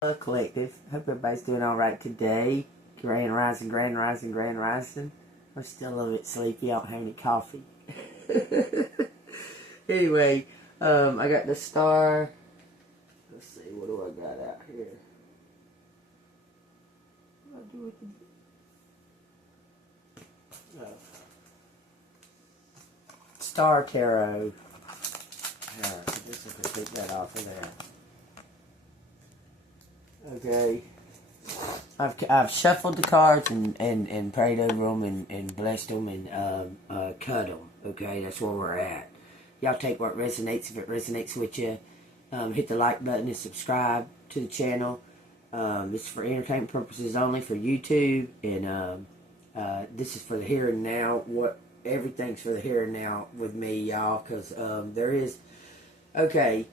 Collective. Hope everybody's doing all right today. Grand rising, grand rising, grand rising. I'm still a little bit sleepy. I don't have any coffee. Anyway, I got the star. Let's see, what do I got out here? What do I do with the Star Tarot? Alright, I guess I can take that off of there. Okay. I've shuffled the cards and prayed over them and blessed them and cut them. Okay, that's where we're at. Y'all take what resonates. If it resonates with you, hit the like button and subscribe to the channel. This is for entertainment purposes only for YouTube, and this is for the here and now. Everything's for the here and now with me, y'all, because there is. Okay.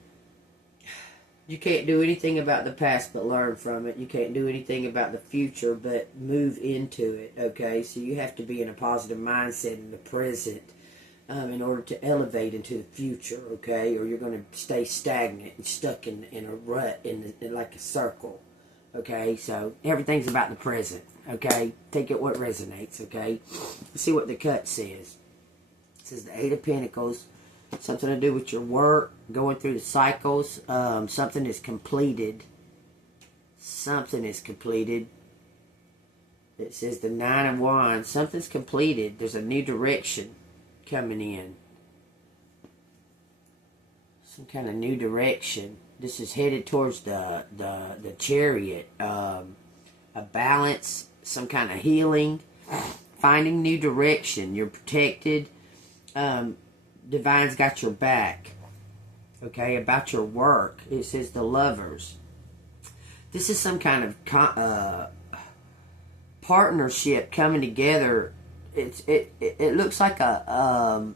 You can't do anything about the past but learn from it. You can't do anything about the future but move into it, okay? So you have to be in a positive mindset in the present in order to elevate into the future, okay? Or you're going to stay stagnant and stuck in a rut, in like a circle, okay? So everything's about the present, okay? Take it what resonates, okay? Let's see what the cut says. It says the Eight of Pentacles. Something to do with your work, going through the cycles. Something is completed. Something is completed. It says the Nine of Wands. Something's completed. There's a new direction coming in. Some kind of new direction. This is headed towards the Chariot. A balance. Some kind of healing. Finding new direction. You're protected. Divine's got your back. Okay, about your work. It says the Lovers. This is some kind of partnership coming together. It looks like a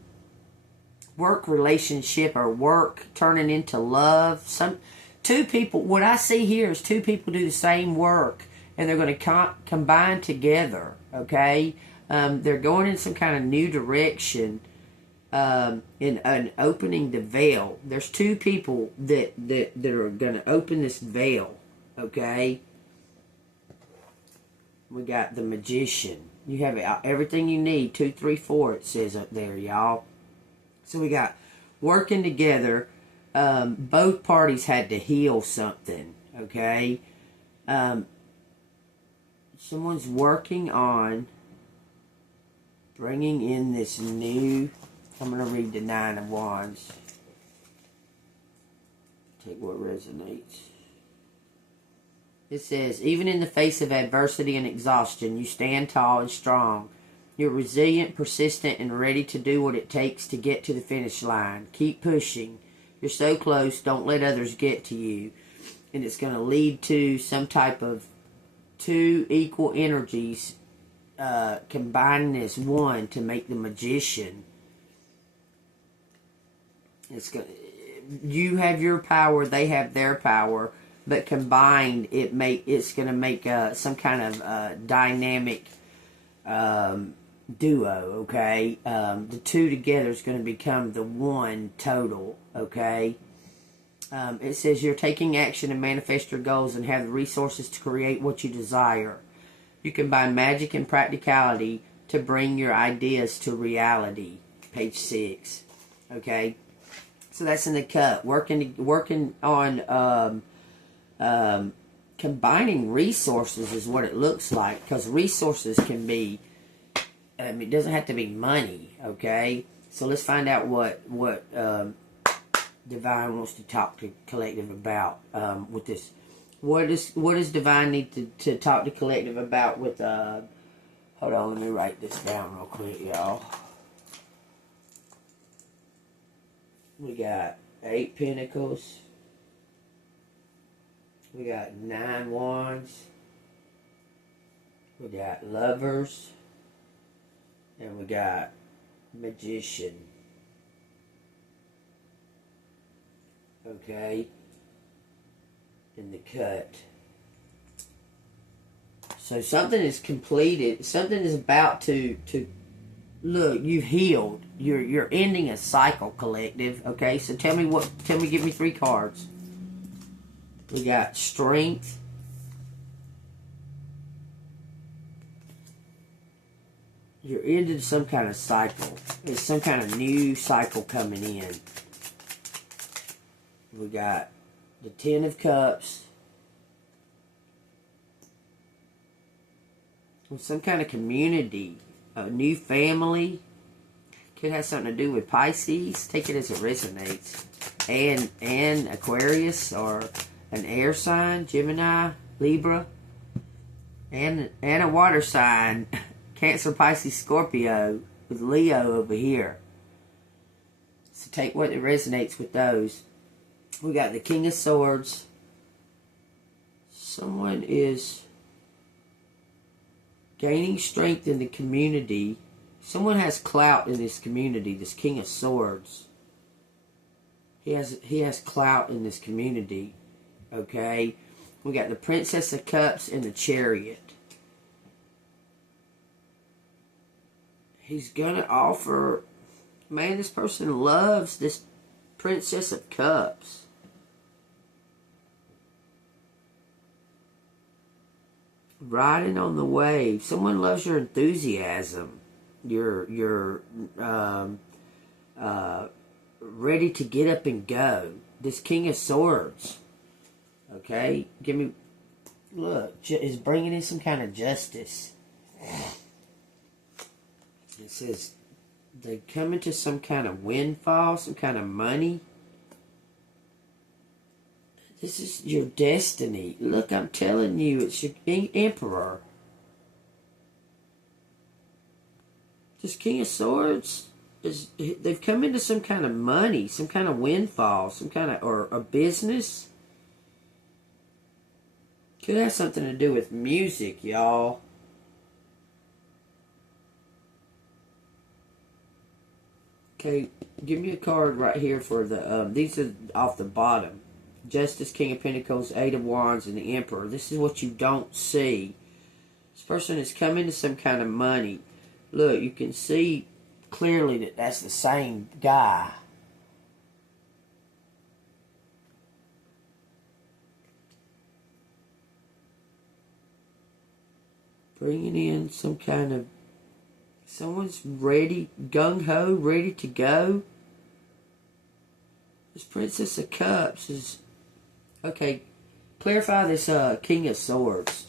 work relationship or work turning into love. Two people. What I see here is two people do the same work and they're going to combine together. Okay, they're going in some kind of new direction. In opening the veil. There's two people that are going to open this veil, okay? We got the Magician. You have everything you need. 2, 3, 4, it says up there, y'all. So we got working together. Both parties had to heal something, okay? Someone's working on bringing in this new... I'm going to read the Nine of Wands. Take what resonates. It says, even in the face of adversity and exhaustion, you stand tall and strong. You're resilient, persistent, and ready to do what it takes to get to the finish line. Keep pushing. You're so close. Don't let others get to you. And it's going to lead to some type of two equal energies combining as one to make the Magician. You have your power, they have their power, but combined, it's going to make some kind of dynamic duo. Okay, the two together is going to become the one total. Okay, it says you're taking action to manifest your goals and have the resources to create what you desire. You combine magic and practicality to bring your ideas to reality. Page 6. Okay. So that's in the cut. Working on combining resources is what it looks like. Because resources can be, it doesn't have to be money, okay? So let's find out what Divine wants to talk to Collective about with this. What does Divine need to talk to Collective about with, hold on, let me write this down real quick, y'all. We got 8 Pentacles. We got 9 Wands. We got Lovers. And we got Magician. Okay. In the cut. So something is completed. Something is about to look, you've healed. You're ending a cycle, Collective. Okay, so give me 3 cards. We got strength. You're into some kind of cycle. There's some kind of new cycle coming in. We got the Ten of Cups. With some kind of community. A new family. Could have something to do with Pisces. Take it as it resonates. And Aquarius or an air sign. Gemini, Libra. And a water sign. Cancer, Pisces, Scorpio, with Leo over here. So take what resonates with those. We got the King of Swords. Someone is gaining strength in the community. Someone has clout in this community, this King of Swords. He has clout in this community. Okay? We got the Princess of Cups and the Chariot. He's gonna offer, man, this person loves this Princess of Cups. Riding on the wave. Someone loves your enthusiasm. You're ready to get up and go. This King of Swords. Okay? Look, is bringing in some kind of justice. It says they come into some kind of windfall, some kind of money. This is your destiny. Look, I'm telling you, it's your Emperor. This King of Swords, they've come into some kind of money, some kind of windfall, some kind of, or a business. Could have something to do with music, y'all. Okay, give me a card right here for the, these are off the bottom. Justice, King of Pentacles, Eight of Wands, and the Emperor. This is what you don't see. This person is coming to some kind of money. Look, you can see clearly that that's the same guy. Bringing in some kind of, someone's ready, gung-ho, ready to go. This Princess of Cups is, okay, clarify this King of Swords.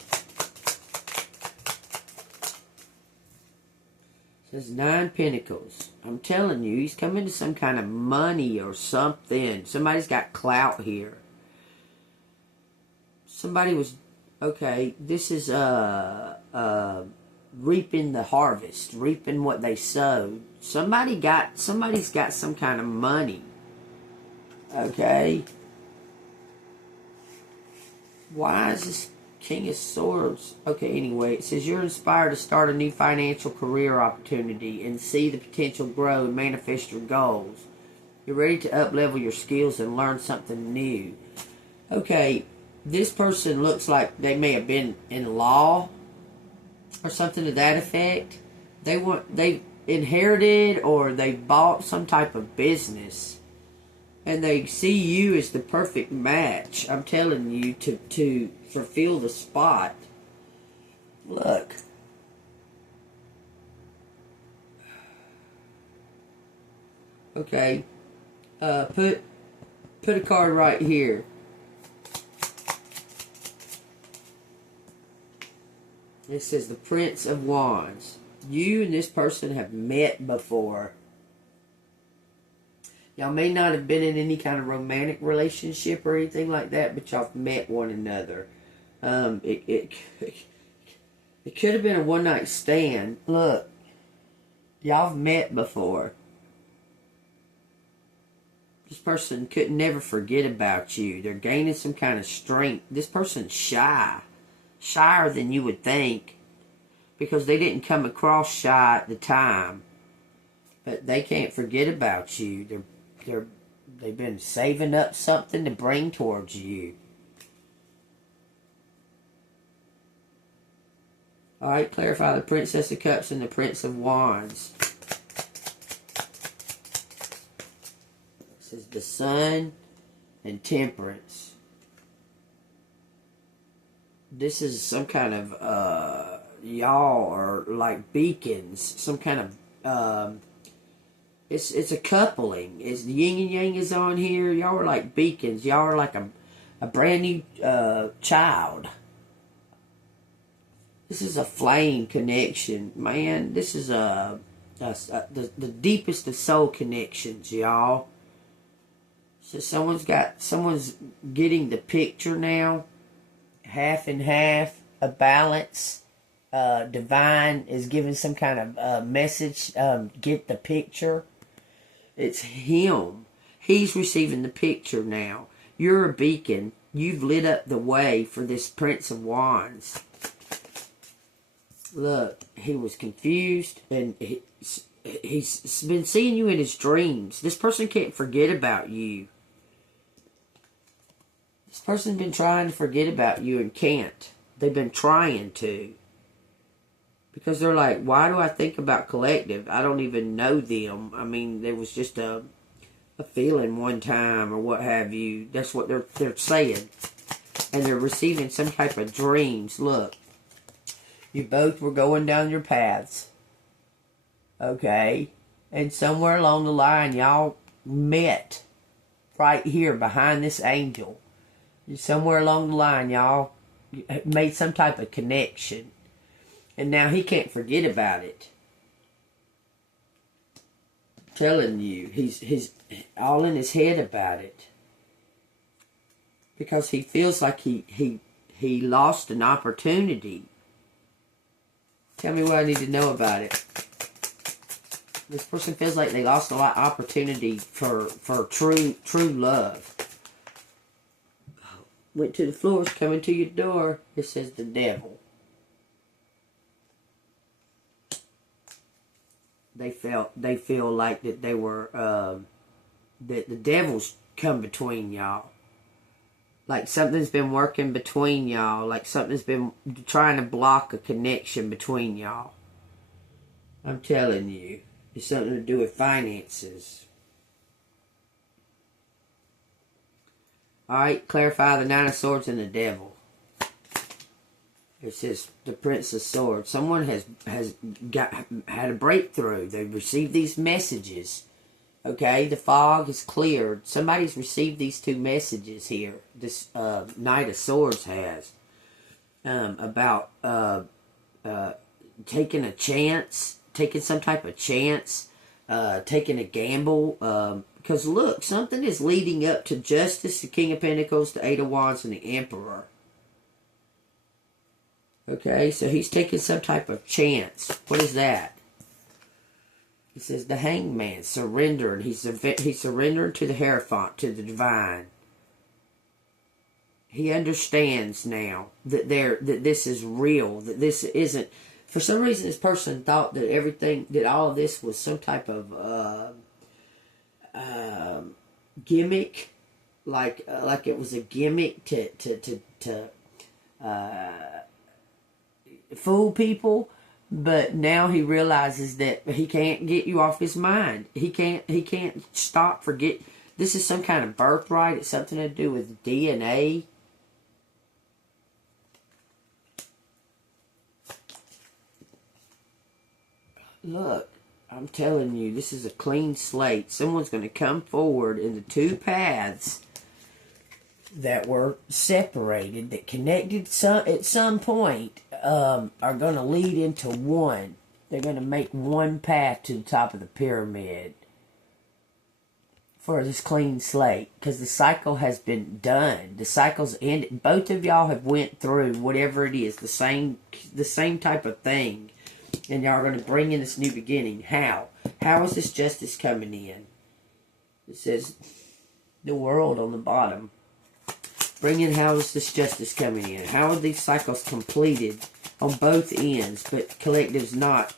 It says 9 Pentacles. I'm telling you, he's coming to some kind of money or something. Somebody's got clout here. Somebody was, okay, this is reaping the harvest, reaping what they sowed. Somebody's got some kind of money. Okay. Why is this King of Swords? Okay, anyway, it says you're inspired to start a new financial career opportunity and see the potential grow and manifest your goals. You're ready to up-level your skills and learn something new. Okay, this person looks like they may have been in law or something to that effect. They inherited or they bought some type of business. And they see you as the perfect match, I'm telling you, to fulfill the spot. Look. Okay. Put a card right here. It says the Prince of Wands. You and this person have met before. Y'all may not have been in any kind of romantic relationship or anything like that, but y'all have met one another. It could have been a one-night stand. Look, y'all have met before. This person could never forget about you. They're gaining some kind of strength. This person's shy. Shyer than you would think. Because they didn't come across shy at the time. But they can't forget about you. They've been saving up something to bring towards you. Alright, clarify the Princess of Cups and the Prince of Wands. This is the Sun and Temperance. this is some kind of y'all are like beacons, some kind of it's a coupling. It's the yin and yang is on here. Y'all are like beacons. Y'all are like a brand new child. This is a flame connection, man. This is the deepest of soul connections, y'all. So someone's getting the picture now, half and half, a balance. Divine is giving some kind of message. Get the picture. It's him. He's receiving the picture now. You're a beacon. You've lit up the way for this Prince of Wands. Look, he was confused, and he's been seeing you in his dreams. This person can't forget about you. This person's been trying to forget about you and can't. They've been trying to. Because they're like, why do I think about Collective? I don't even know them. I mean, there was just a feeling one time or what have you. That's what they're saying. And they're receiving some type of dreams. Look. You both were going down your paths. Okay? And somewhere along the line, y'all met right here behind this angel. Somewhere along the line, y'all made some type of connection. And now he can't forget about it. I'm telling you, he's all in his head about it. Because he feels like he lost an opportunity. Tell me what I need to know about it. This person feels like they lost a lot of opportunity for true love. Went to the floors, coming to your door. It says the devil. They feel like that they were that the devil's come between y'all. Like something's been working between y'all. Like something's been trying to block a connection between y'all. I'm telling you. It's something to do with finances. Alright, clarify the Nine of Swords and the Devil. It says the Prince of Swords. Someone has had a breakthrough. They've received these messages. Okay, the fog is cleared. Somebody's received these two messages here. This Knight of Swords has. About taking a chance. Taking some type of chance. Taking a gamble. Because look, something is leading up to Justice, the King of Pentacles, the Eight of Wands, and the Emperor. Okay, so he's taking some type of chance. What is that? He says the Hangman surrendered. He surrendered to the Hierophant, to the Divine. He understands now that this is real. That this isn't. For some reason, this person thought that all of this was some type of gimmick, like it was a gimmick to fool people. But now he realizes that he can't get you off his mind. He can't stop forget. This is some kind of birthright. It's something to do with DNA. Look, I'm telling you, this is a clean slate. Someone's going to come forward in the two paths that were separated, that connected at some point, are going to lead into one. They're going to make one path to the top of the pyramid for this clean slate, because the cycle has been done. The cycle's ended. Both of y'all have went through whatever it is, the same type of thing, and y'all are going to bring in this new beginning. How is this justice coming in? It says the world on the bottom. Bring in, how is this justice coming in? How are these cycles completed on both ends? But Collective's not.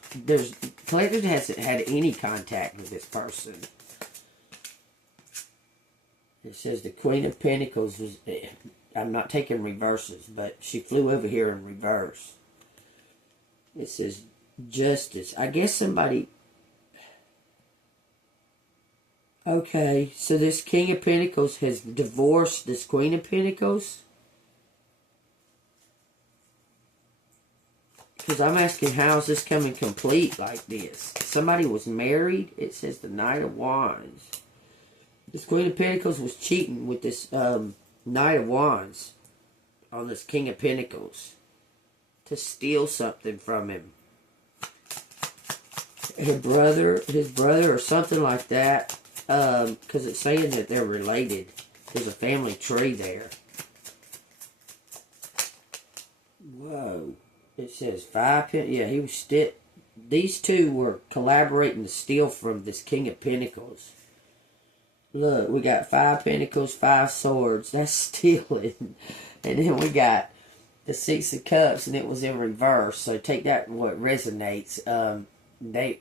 Collective hasn't had any contact with this person. It says the Queen of Pentacles was. I'm not taking reverses, but she flew over here in reverse. It says justice. I guess somebody. Okay, so this King of Pentacles has divorced this Queen of Pentacles. Because I'm asking, how is this coming complete like this? Somebody was married. It says the Knight of Wands. This Queen of Pentacles was cheating with this Knight of Wands on this King of Pentacles to steal something from him. His brother or something like that. Because it's saying that they're related. There's a family tree there. Whoa. It says 5 yeah, he was these two were collaborating to steal from this King of Pentacles. Look, we got 5 Pentacles, 5 Swords. That's stealing. And then we got the 6 of Cups, and it was in reverse. So take that what resonates. They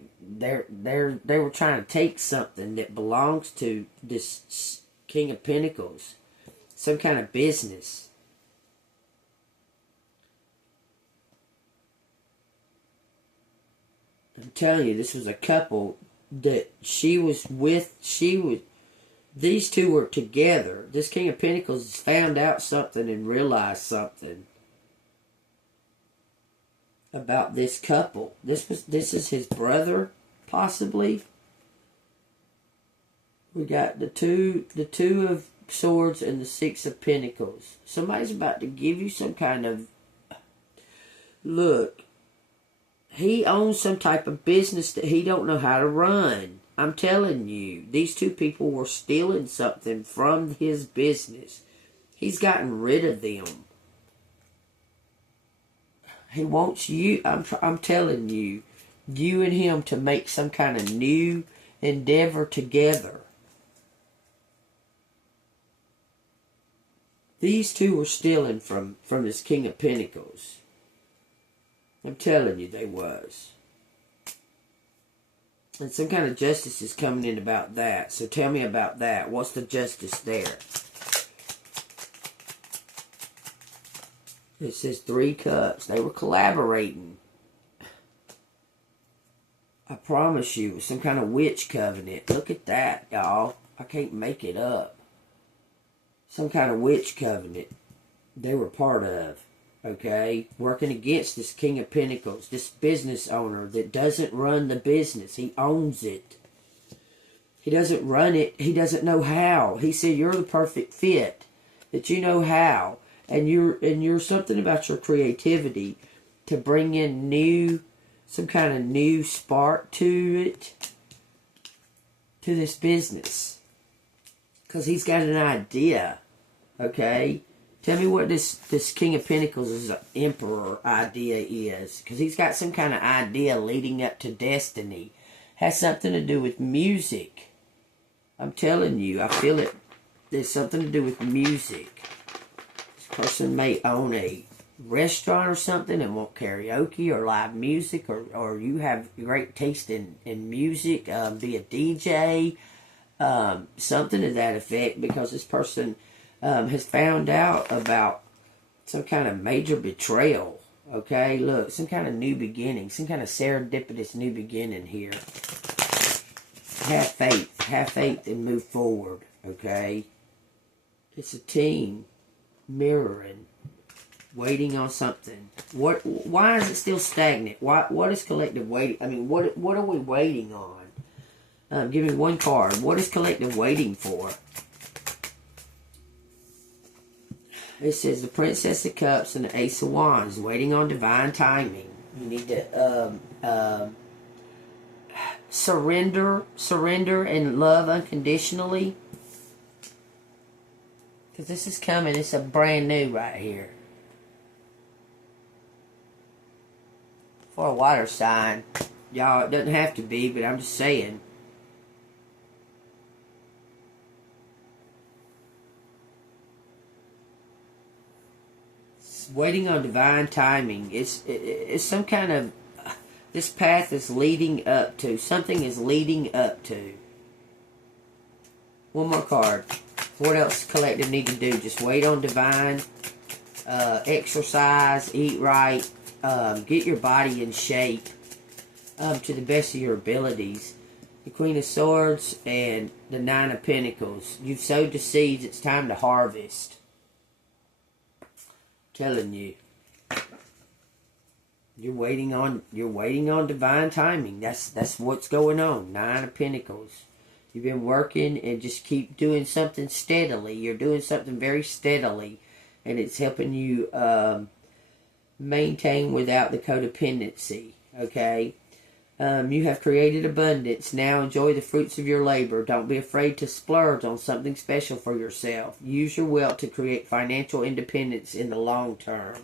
were trying to take something that belongs to this King of Pentacles, some kind of business. I'm telling you, this was a couple that these two were together. This King of Pentacles found out something and realized something about this couple. This is his brother, possibly. We got the two of Swords and the 6 of Pentacles. Somebody's about to give you some kind of look. He owns some type of business that he don't know how to run. I'm telling you, these two people were stealing something from his business. He's gotten rid of them. He wants you, I'm telling you, you and him to make some kind of new endeavor together. These two were stealing from this King of Pentacles. I'm telling you, they was. And some kind of justice is coming in about that. So tell me about that. What's the justice there? It says 3 Cups. They were collaborating. I promise you, some kind of witch covenant. Look at that, y'all. I can't make it up. Some kind of witch covenant they were part of. Okay, working against this King of Pentacles, this business owner that doesn't run the business. He owns it. He doesn't run it. He doesn't know how. He said, you're the perfect fit, that you know how. And you're something about your creativity to bring in some kind of new spark to it, to this business. Because he's got an idea, okay? Tell me what this King of Pentacles' Emperor idea is. Because he's got some kind of idea leading up to destiny. Has something to do with music. I'm telling you, I feel it. There's something to do with music. This person may own a restaurant or something and want karaoke or live music. Or you have great taste in music. Be a DJ. Something to that effect. Because this person has found out about some kind of major betrayal. Okay, look, some kind of new beginning, some kind of serendipitous new beginning here. Have faith and move forward, okay? It's a team mirroring, waiting on something. Why is it still stagnant? What is collective waiting? I mean, what are we waiting on? Give me one card. What is collective waiting for? It says the Princess of Cups and the Ace of Wands, waiting on divine timing. You need to surrender and love unconditionally. Because this is coming. It's a brand new right here. For a water sign. Y'all, it doesn't have to be, but I'm just saying. Waiting on divine timing. It's some kind of, this path is leading up to, something is leading up to. One more card. What else collective need to do? Just wait on divine, exercise, eat right, get your body in shape to the best of your abilities. The Queen of Swords and the 9 of Pentacles. You've sowed the seeds. It's time to harvest. Telling you. You're waiting on divine timing. That's what's going on. 9 of Pentacles. You've been working and just keep doing something steadily. You're doing something very steadily, and it's helping you maintain without the codependency. Okay? You have created abundance. Now enjoy the fruits of your labor. Don't be afraid to splurge on something special for yourself. Use your wealth to create financial independence in the long term.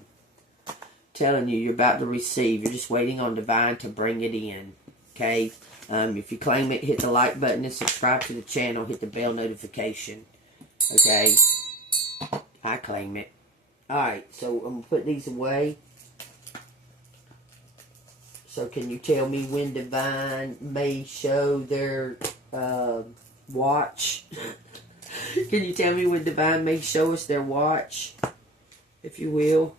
Telling you, you're about to receive. You're just waiting on divine to bring it in. Okay? If you claim it, hit the like button and subscribe to the channel. Hit the bell notification. Okay? I claim it. Alright, so I'm going to put these away. So can you tell me when divine may show their watch? Can you tell me when divine may show us their watch? If you will.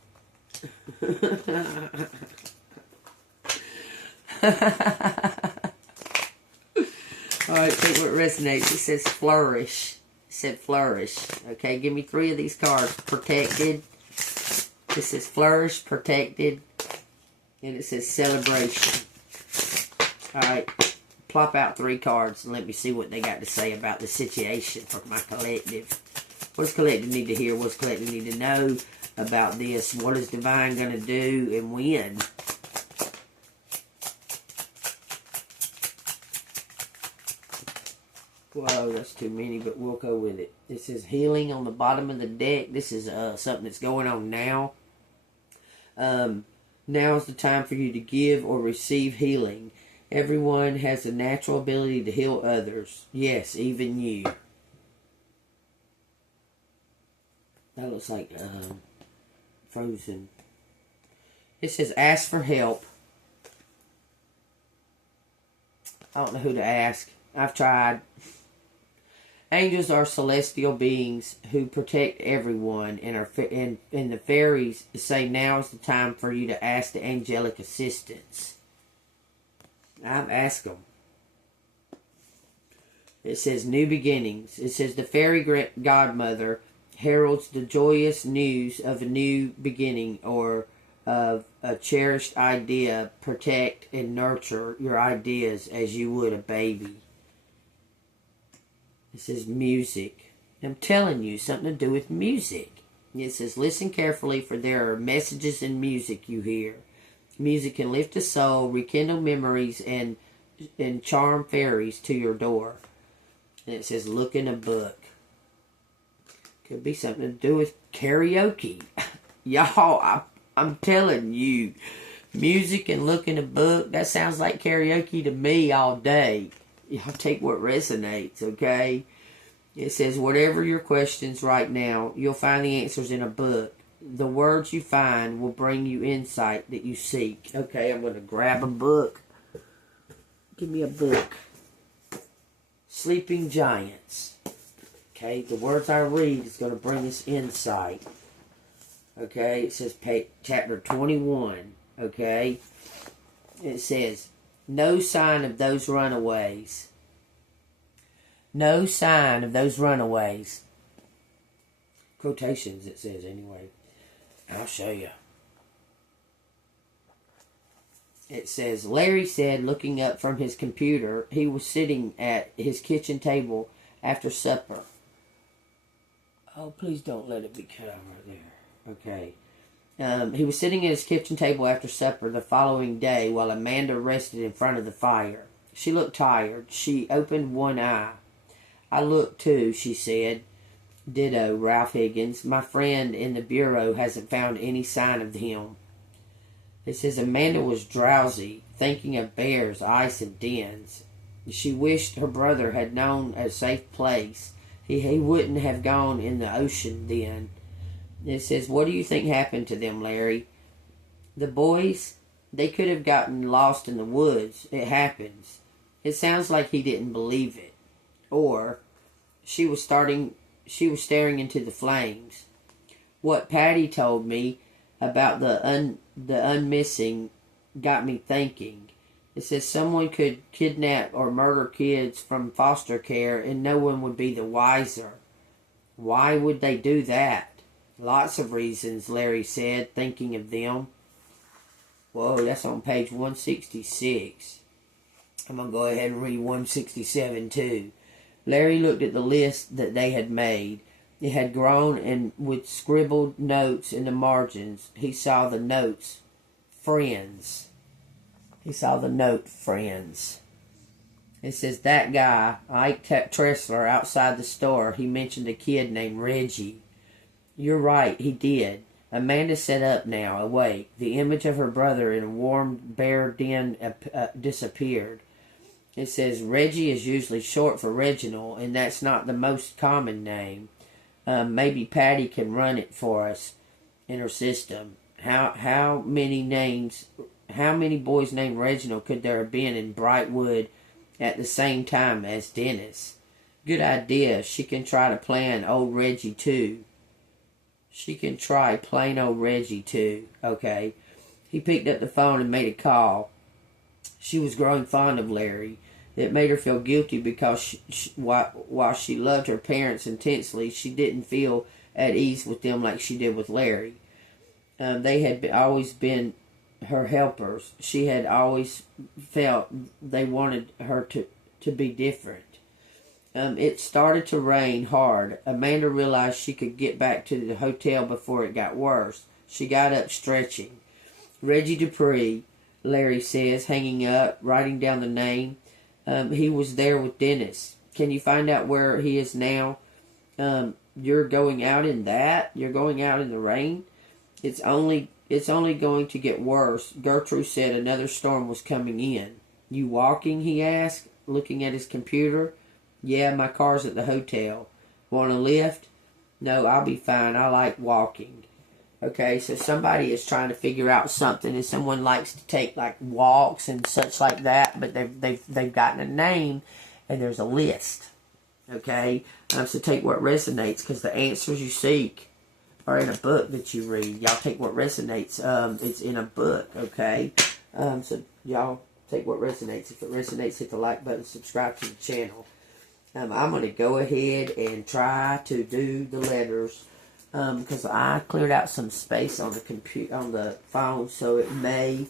Alright, take what resonates. It says flourish. It said flourish. Okay, give me 3 of these cards. Protected. It says flourish, protected. And it says celebration. Alright, plop out 3 cards and let me see what they got to say about the situation for my collective. What does collective need to hear? What does collective need to know about this? What is divine going to do and when? Whoa, that's too many, but we'll go with it. It says healing on the bottom of the deck. This is something that's going on now. Now is the time for you to give or receive healing. Everyone has a natural ability to heal others. Yes, even you. That looks like Frozen. It says ask for help. I don't know who to ask. I've tried. Angels are celestial beings who protect everyone, and the fairies say now is the time for you to ask the angelic assistance. I've asked them. It says new beginnings. It says the fairy godmother heralds the joyous news of a new beginning or of a cherished idea. Protect and nurture your ideas as you would a baby. It says music. I'm telling you, something to do with music. It says listen carefully, for there are messages in music you hear. Music can lift the soul, rekindle memories, and charm fairies to your door. And it says look in a book. Could be something to do with karaoke. Y'all, I'm telling you, music and look in a book, that sounds like karaoke to me all day. Y'all take what resonates, okay? It says, whatever your questions right now, you'll find the answers in a book. The words you find will bring you insight that you seek. Okay, I'm going to grab a book. Give me a book. Sleeping Giants. Okay, the words I read is going to bring us insight. Okay, it says chapter 21. Okay, it says, no sign of those runaways. No sign of those runaways. Quotations, it says anyway. I'll show you. It says, Larry said, looking up from his computer, he was sitting at his kitchen table after supper. Oh, please don't let it be cut over there. Okay. He was sitting at his kitchen table after supper the following day while Amanda rested in front of the fire. She looked tired. She opened one eye. I look too, she said. Ditto, Ralph Higgins. My friend in the bureau hasn't found any sign of him. It says Amanda was drowsy, thinking of bears, ice, and dens. She wished her brother had known a safe place. He wouldn't have gone in the ocean then. It says, what do you think happened to them, Larry? The boys, they could have gotten lost in the woods. It happens. It sounds like he didn't believe it. Or, she was staring into the flames. What Patty told me about the unmissing got me thinking. It says someone could kidnap or murder kids from foster care and no one would be the wiser. Why would they do that? Lots of reasons, Larry said, thinking of them. Whoa, that's on page 166. I'm going to go ahead and read 167 too. Larry looked at the list that they had made. It had grown, and with scribbled notes in the margins, he saw the notes, friends. He saw the note, friends. It says, that guy, Ike Tressler, outside the store, he mentioned a kid named Reggie. You're right, he did. Amanda sat up now, awake. The image of her brother in a warm, bare den disappeared. It says, Reggie is usually short for Reginald, and that's not the most common name. Maybe Patty can run it for us in her system. How many boys named Reginald could there have been in Brightwood at the same time as Dennis? Good idea. She can try to plan old Reggie too. She can try plain old Reggie too. Okay. He picked up the phone and made a call. She was growing fond of Larry. It made her feel guilty because while she loved her parents intensely, she didn't feel at ease with them like she did with Larry. They had always been her helpers. She had always felt they wanted her to be different. It started to rain hard. Amanda realized she could get back to the hotel before it got worse. She got up, stretching. Reggie Dupree, Larry says, hanging up, writing down the name. He was there with Dennis. Can you find out where he is now? You're going out in that? You're going out in the rain? It's only going to get worse. Gertrude said another storm was coming in. You walking? He asked, looking at his computer. Yeah, my car's at the hotel. Want a lift? No, I'll be fine. I like walking. Okay, so somebody is trying to figure out something, and someone likes to take like walks and such like that, but they've gotten a name, and there's a list. Okay, so take what resonates, because the answers you seek are in a book that you read. Y'all take what resonates. It's in a book. Okay, so y'all take what resonates. If it resonates, hit the like button, subscribe to the channel. I'm going to go ahead and try to do the letters. Because I cleared out some space on the phone, so it may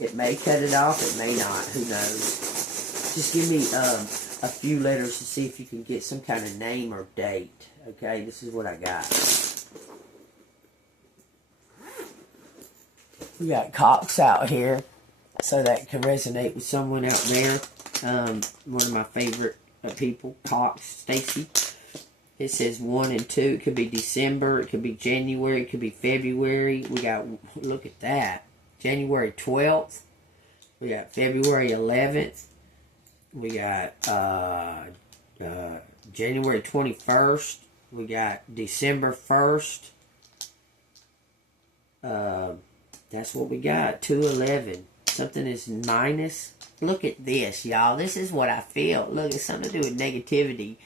cut it off, it may not, who knows. Just give me a few letters to see if you can get some kind of name or date. Okay, this is what I got. We got Cox out here, so that can resonate with someone out there. One of my favorite people, Cox, Stacy. It says 1 and 2. It could be December. It could be January. It could be February. We got, look at that. January 12th. We got February 11th. We got January 21st. We got December 1st. That's what we got. 211. Something is minus. Look at this, y'all. This is what I feel. Look, it's something to do with negativity.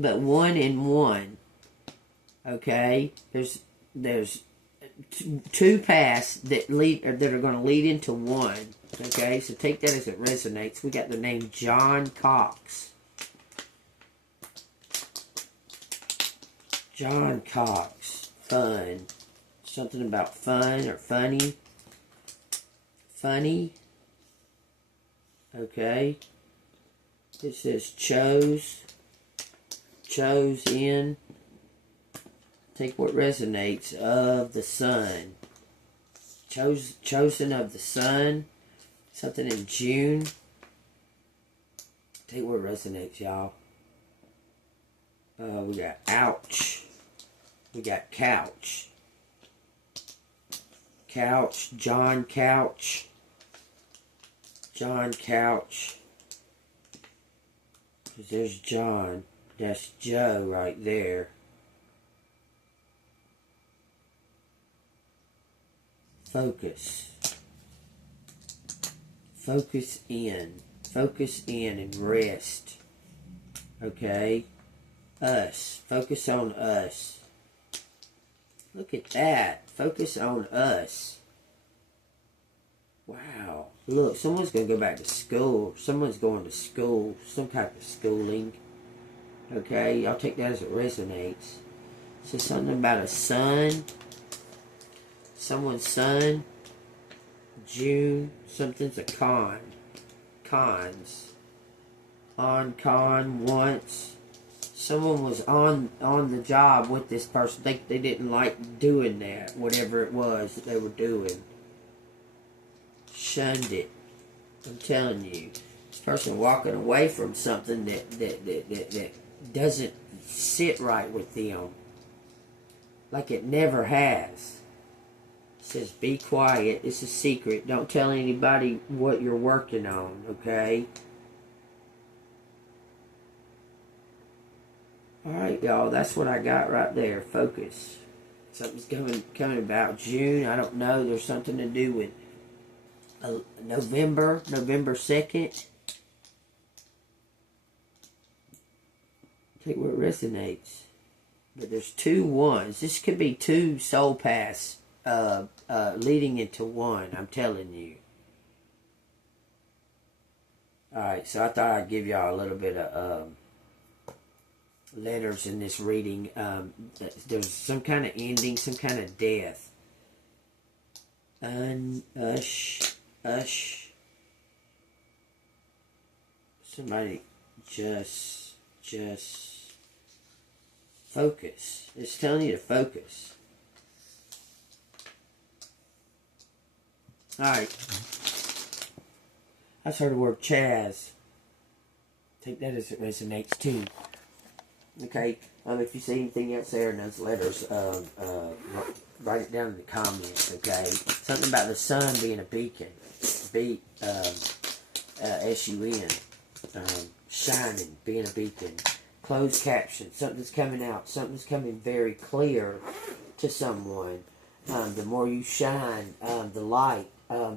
But 1 and 1, okay? There's two paths that are going to lead into one, okay? So take that as it resonates. We got the name John Cox. John Cox, fun. Something about fun or funny. Funny. Okay. It says chose in. Take what resonates. Of the sun. Chosen of the sun. Something in June. Take what resonates, y'all. We got ouch. We got couch. Couch. John Couch. John Couch. Because there's John. That's Joe right there. Focus. Focus in. Focus in and rest. Okay? Us. Focus on us. Look at that. Focus on us. Wow. Look, someone's going to go back to school. Someone's going to school. Some type of schooling. Okay, y'all take that as it resonates. So something about a son. Someone's son. June. Something's a con. Cons. On con once. Someone was on the job with this person. They didn't like doing that. Whatever it was that they were doing. Shunned it. I'm telling you. This person walking away from something that doesn't sit right with them. Like it never has. It says, be quiet. It's a secret. Don't tell anybody what you're working on, okay? Alright, y'all. That's what I got right there. Focus. Something's coming about June. I don't know. There's something to do with November 2nd. Take where it resonates. But there's 2 ones. This could be 2 soul paths leading into one. I'm telling you. Alright, so I thought I'd give y'all a little bit of letters in this reading. There's some kind of ending, some kind of death. Ush. Somebody just focus. It's telling you to focus. Alright. I just heard the word Chaz. Take that as it resonates too. Okay. If you see anything else there in those letters, write it down in the comments, okay? Something about the sun being a beacon. S-U-N. Shining, being a beacon. Closed caption. Something's coming out. Something's coming very clear to someone. The more you shine the light,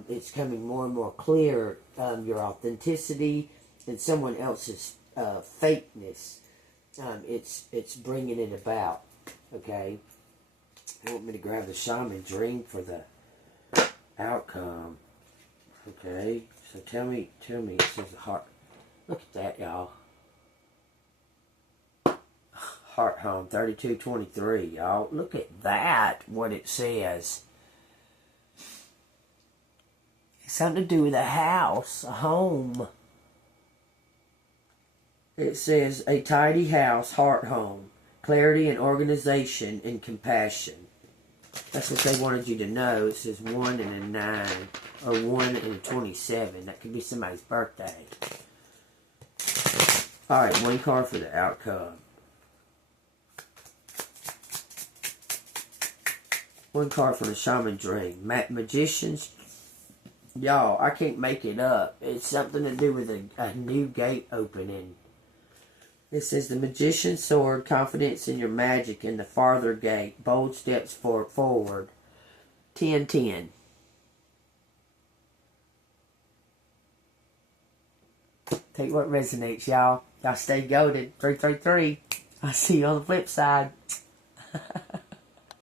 it's coming more and more clear. Your authenticity and someone else's fakeness. It's bringing it about. Okay. You want me to grab the shaman dream for the outcome. Okay. So tell me. It says the heart. Look at that, y'all. Heart home 3223, y'all. Look at that. What it says. It's something to do with a house, a home. It says a tidy house, heart home, clarity and organization and compassion. That's what they wanted you to know. It says 1 and a 9, or 1 and a 27. That could be somebody's birthday. Alright, 1 card for the outcome. 1 card for the shaman dream. Magicians. Y'all, I can't make it up. It's something to do with a new gate opening. It says the magician's sword, confidence in your magic, and the farther gate, bold steps forward. 10-10. Take what resonates, y'all. Y'all stay goated. 333. I'll see you on the flip side.